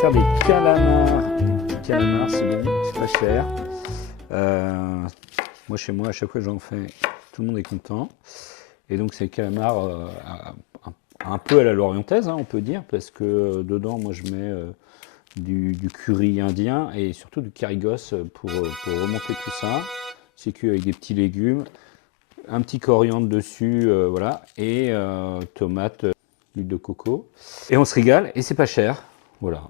faire des calamars. Des calamars, c'est bon, c'est pas cher. Moi, chez moi, à chaque fois que j'en fais, tout le monde est content. Et donc, c'est des calamars un peu à la lorientaise, hein, on peut dire, parce que dedans, moi, je mets du curry indien et surtout du carigos pour remonter tout ça. C'est cuit avec des petits légumes, un petit coriandre dessus, voilà, et tomates, huile de coco. Et on se régale, et c'est pas cher, voilà.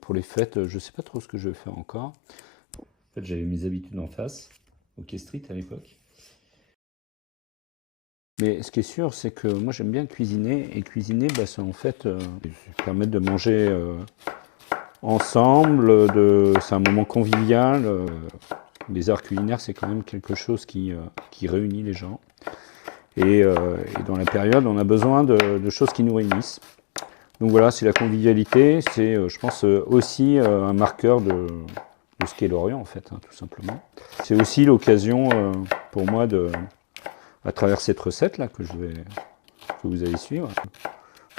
Pour les fêtes, je sais pas trop ce que je vais faire encore. En fait, j'avais mes habitudes en face, au Quai Street à l'époque. Mais ce qui est sûr, c'est que moi j'aime bien cuisiner, et cuisiner, bah, ça en fait permettre de manger ensemble, c'est un moment convivial. Les arts culinaires, c'est quand même quelque chose qui réunit les gens. Et dans la période, on a besoin de choses qui nous réunissent. Donc voilà, c'est la convivialité, c'est je pense aussi un marqueur de ce qu'est l'Orient en fait, hein, tout simplement. C'est aussi l'occasion pour moi à travers cette recette là que vous allez suivre,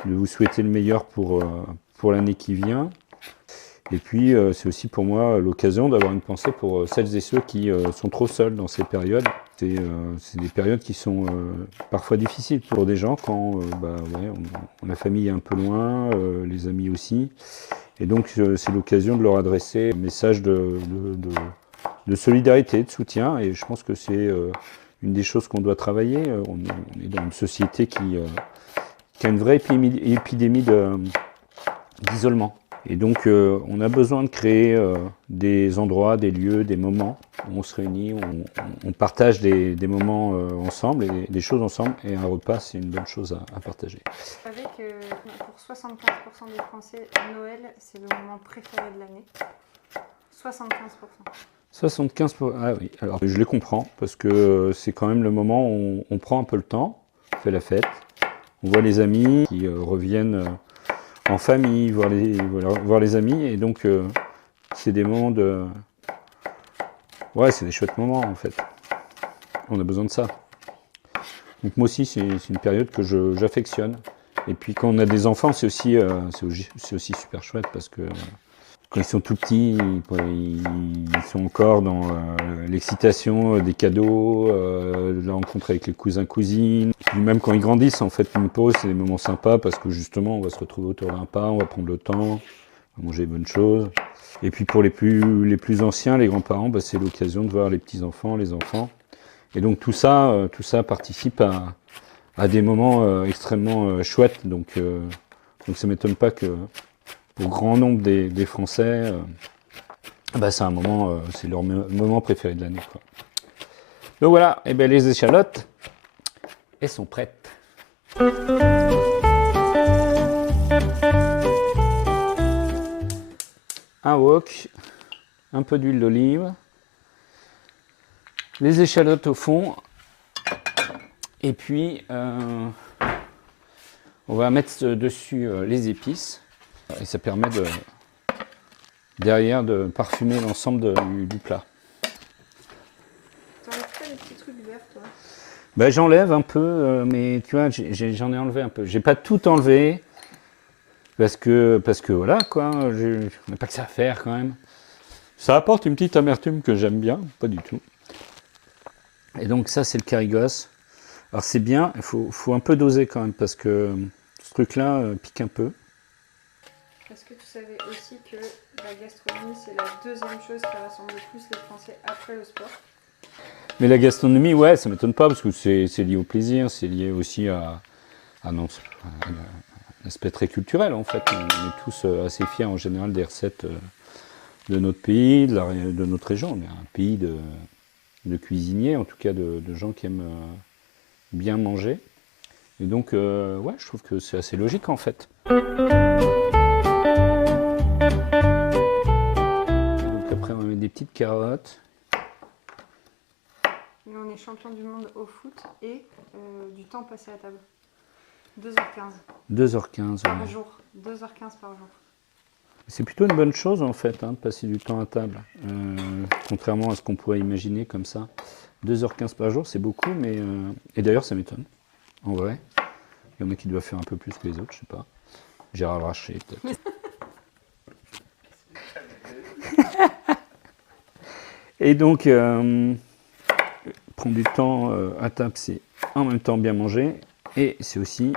de vous souhaiter le meilleur pour l'année qui vient. Et puis c'est aussi pour moi l'occasion d'avoir une pensée pour celles et ceux qui sont trop seuls dans ces périodes. C'est des périodes qui sont parfois difficiles pour des gens quand ouais, la famille est un peu loin, les amis aussi. Et donc c'est l'occasion de leur adresser un message de solidarité, de soutien. Et je pense que c'est une des choses qu'on doit travailler. On est dans une société qui a une vraie épidémie d'isolement. Et donc on a besoin de créer des endroits, des lieux, des moments où on se réunit, où on partage des moments ensemble et des choses ensemble. Et un repas, c'est une bonne chose à partager. Vous savez que pour 75% des Français, Noël, c'est le moment préféré de l'année. 75%. 75%, ah oui, alors je les comprends, parce que c'est quand même le moment où on prend un peu le temps, on fait la fête, on voit les amis qui reviennent en famille, voir les amis, et donc c'est des moments de... Ouais, c'est des chouettes moments en fait. On a besoin de ça. Donc moi aussi, c'est une période que j'affectionne. Et puis quand on a des enfants, c'est aussi super chouette, parce que quand ils sont tout petits, ils sont encore dans l'excitation des cadeaux, de la rencontre avec les cousins, cousines. Puis même quand ils grandissent, en fait, pour eux, c'est des moments sympas parce que justement, on va se retrouver autour d'un repas, on va prendre le temps, on va manger des bonnes choses. Et puis pour les plus anciens, les grands-parents, bah, c'est l'occasion de voir les petits-enfants, les enfants. Et donc tout ça participe à des moments extrêmement chouettes. Donc ça ne m'étonne pas que pour grand nombre des Français, bah c'est un moment, c'est leur moment préféré de l'année, quoi. Donc voilà, et ben les échalotes, elles sont prêtes. Un wok, un peu d'huile d'olive, les échalotes au fond, et puis on va mettre dessus les épices. Et ça permet derrière de parfumer l'ensemble du plat. Tu enlèves pas les petits trucs verts, toi? Ben, j'enlève un peu, mais tu vois, j'en ai enlevé un peu. J'ai pas tout enlevé, parce que voilà, quoi, on n'a pas que ça à faire quand même. Ça apporte une petite amertume que j'aime bien, pas du tout. Et donc ça, c'est le carigos. Alors c'est bien, il faut un peu doser quand même, parce que ce truc-là pique un peu. Est-ce que tu savais aussi que la gastronomie, c'est la deuxième chose qui rassemble le plus les Français après le sport? Mais la gastronomie, ouais, ça m'étonne pas, parce que c'est lié au plaisir, c'est lié aussi à un aspect très culturel, en fait. On est tous assez fiers, en général, des recettes de notre pays, de notre région. On est un pays de cuisiniers, en tout cas de gens qui aiment bien manger. Et donc, ouais, je trouve que c'est assez logique, en fait. Et donc après, on va mettre des petites carottes. Nous, on est champion du monde au foot et du temps passé à table. 2h15. 2h15. Par Ouais. jour. 2h15 par jour. C'est plutôt une bonne chose en fait, hein, de passer du temps à table. Contrairement à ce qu'on pourrait imaginer comme ça. 2h15 par jour, c'est beaucoup, mais... et d'ailleurs, ça m'étonne. en vrai. Il y en a qui doivent faire un peu plus que les autres, je sais pas. Gérard Larcher, peut-être. Et donc, prendre du temps à table, c'est en même temps bien manger. Et c'est aussi,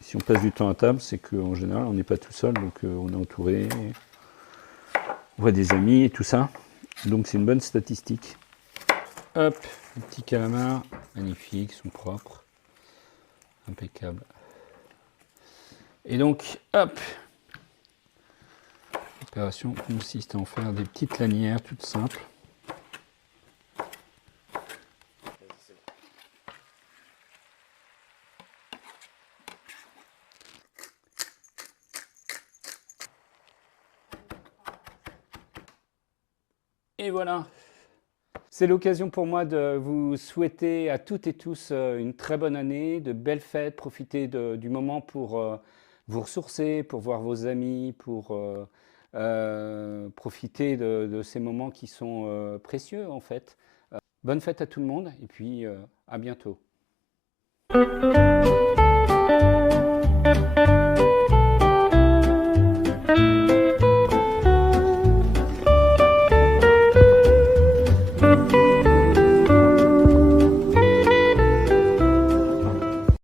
si on passe du temps à table, c'est qu'en général, on n'est pas tout seul. Donc, on est entouré, on voit des amis et tout ça. Donc, c'est une bonne statistique. Hop, les petits calamars, magnifiques, sont propres. Impeccable. Et donc, hop, l'opération consiste à en faire des petites lanières toutes simples. Et voilà, c'est l'occasion pour moi de vous souhaiter à toutes et tous une très bonne année, de belles fêtes, profitez du moment pour vous ressourcer, pour voir vos amis, pour profiter de ces moments qui sont précieux en fait. Bonne fête à tout le monde et puis à bientôt.